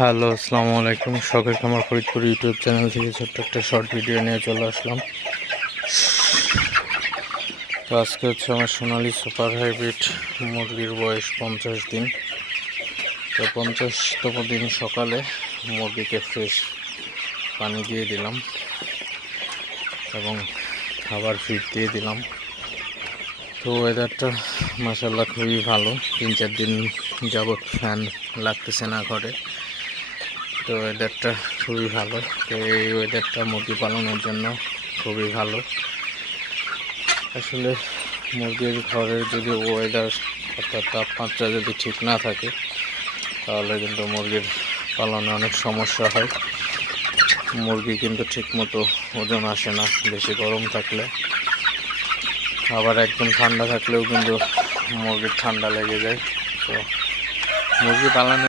Hello, আসসালামু আলাইকুম। শখের খামার ফরিদপুর ইউটিউব চ্যানেল থেকে ছোট্ট একটা শর্ট ভিডিও নিয়ে চলে আসলাম। তো আজকে হচ্ছে আমার সোনালি সুপার হাইব্রিড মুরগির বয়স 50 দিন। তো 50তম দিন সকালে মুরগিকে ফ্রেশ পানি দিয়ে দিলাম এবং খাবার ফিড দিয়ে দিলাম। তো ওয়েদারটা মাশাআল্লাহ খুবই ভালো। 3-4 দিন যাবৎ ফ্যান লাগতেছে না ঘরে। তো ওয়েদারটা খুবই ভালো। তো এই ওয়েদারটা মুরগি পালনের জন্য খুবই ভালো। আসলে মুরগির ঘরের যদি ওয়েদার অর্থাৎ তাপমাত্রা যদি ঠিক না থাকে তাহলে কিন্তু মুরগির পালনে অনেক সমস্যা হয়। মুরগি কিন্তু ঠিকমতো ওজন আসে না বেশি গরম থাকলে, আবার একদম ঠান্ডা থাকলেও কিন্তু মুরগির ঠান্ডা লেগে যায়। তো মুরগি পালনে